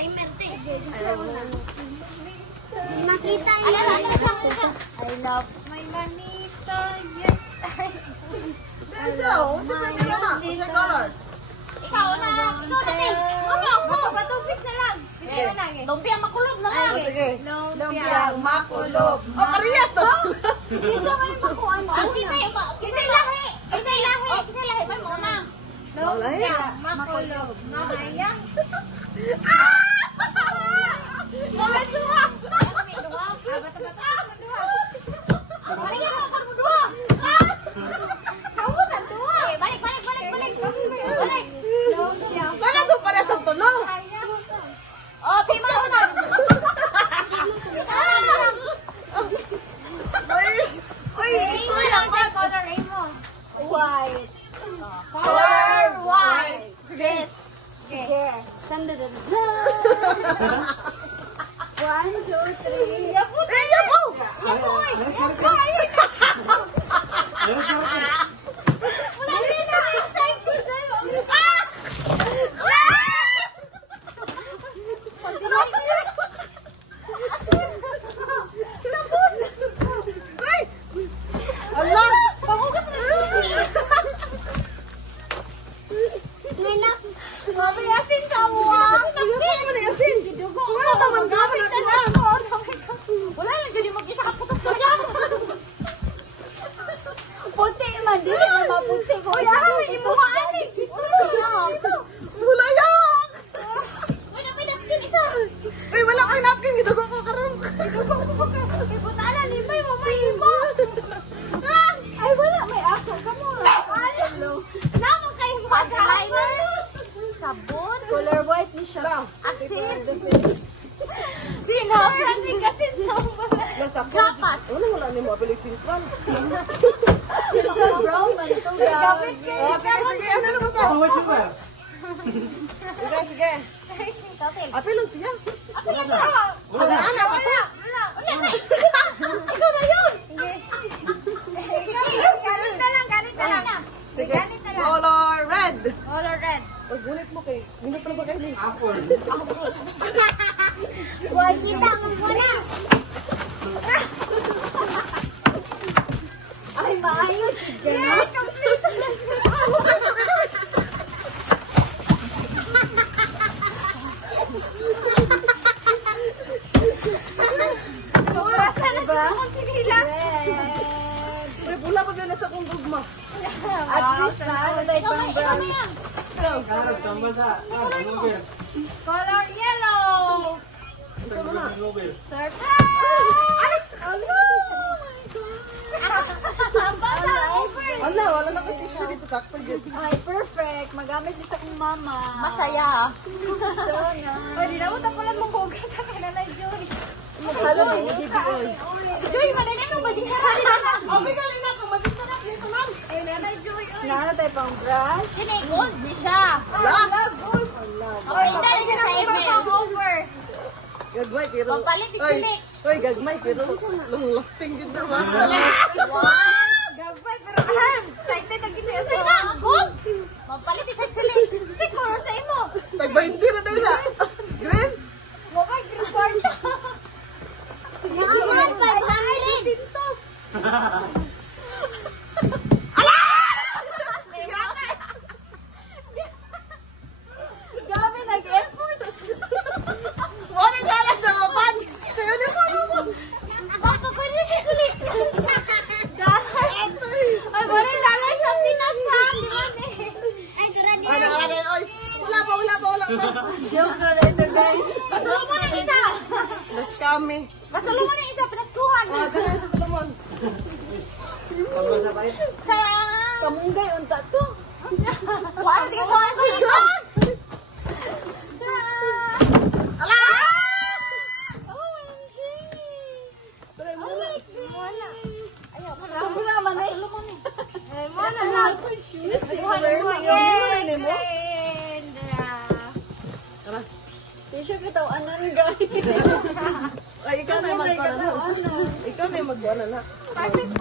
timer, te. Makita Ano, niya. I love my manito, yes, I So, si Pamela na. Sa color. Ikaw na, te. Patupit na lang. Lumpia makulog na lang. Sige. Lumpia Makulog. Oh, Marias to. Isa may makuha mo. Kisay lahi. Kisay lahi. May mo na. Lumpia makulog. Mahayang. Mga duwa. Bata-bata. Maria, kamu dua. Kamu sa dua. Balik. Lumpia. Mana to para sa tulo? Oh, timo na. Oy, gusto yan. Color mo. White. Color white. Sige. Sige. One, two, three. Eh, yapo. Wala rin na. Excited na yun. Ay! Allah! Nena. Mabiyasin ka mo ah. Ayaw mo na yasin. Wala naman gawin natin na. Wala lang dyan yung mag-isa ka putok ka dyan. Puti man, di na maputi ko. Wala kami imuhaan eh. Wala yan. Wala may napkin isa. Ay, wala kang napkin. Gidugo ko karoon. Ibutala, limay mo, may iba. Ay, wala, may ako. Kamu. Naman kayo mag-driver. Sabon. Color white ni siya. Lang. Asin. Sinabi kasi naman. Nasa Gapas. wala ni mo apili sintral. Brown man ito. Gamit kayo. Oh, sige. Ano naman to? Sige. Tatil. Apil lang siya. Ako na siya. Wala na pa to. Wala na. Ikaw na yun. Ganit na lang. Sige. Ganit na lang. Color red. Color red. Pag gunit mo kay, gunit pa ba kayo ni? Huwag kita magmuna. Ay, maayos. Gano'n. Diba? May pula pa din sa kong dugma. At least na, ano tayo pang brown. Color yellow. Surprise! Ala, wala na ko tissue dito. Sakto dyan. Ay, perfect. Magamit din sa kong mama. Masaya. So nice. Pwede na mo tapulan mong hugas sa kanala, Joy. Halo, hindi Joy, madali nung madisarali na na. Oh, bigalin na ko. Mag-isarap dito lang. Ay, nanay, Joy. Nana tayo pang brush. Sini, gold, di siya. Ala. Gold. Or indali siya sa email. Over. Gagmay, pero... Pampalit, Oy, isilik. oy, gagmay, pero... Long lasting din naman. Wow! Gabay, pero excited na gito yung sila. Gold! Mapalit siya sila. Siguro sa imo. Tag-20 na tayo na. Green? Mabay, green card. Nakamahal 500. Gabi, nag-effort. Ano gala sa kapan? Sa'yo na mo mo. Baka pa rin siya sila. Galay. Ay, wala galay sa Pinas ha. Di ba Ay, grabe. Ano, oy. Wala pa. Joke na rin ito, guys. Pasalo mo na isa. Nas kami. Pasalo mo na isa. Pinaskuhan. Ah, ganun sa Solomon. Charang! Kamunggay, unta to. Wala, tingin ko nga sa iyo. Ala! OMG! Tuloy mo Oh na. my goodness! Ayaw, marami naman eh. Ay, mana na. Tara. T-shirt kita, anan guys. Ay, ikaw na yung mag-ano. Ikaw na yung mag-ano na. Perfect.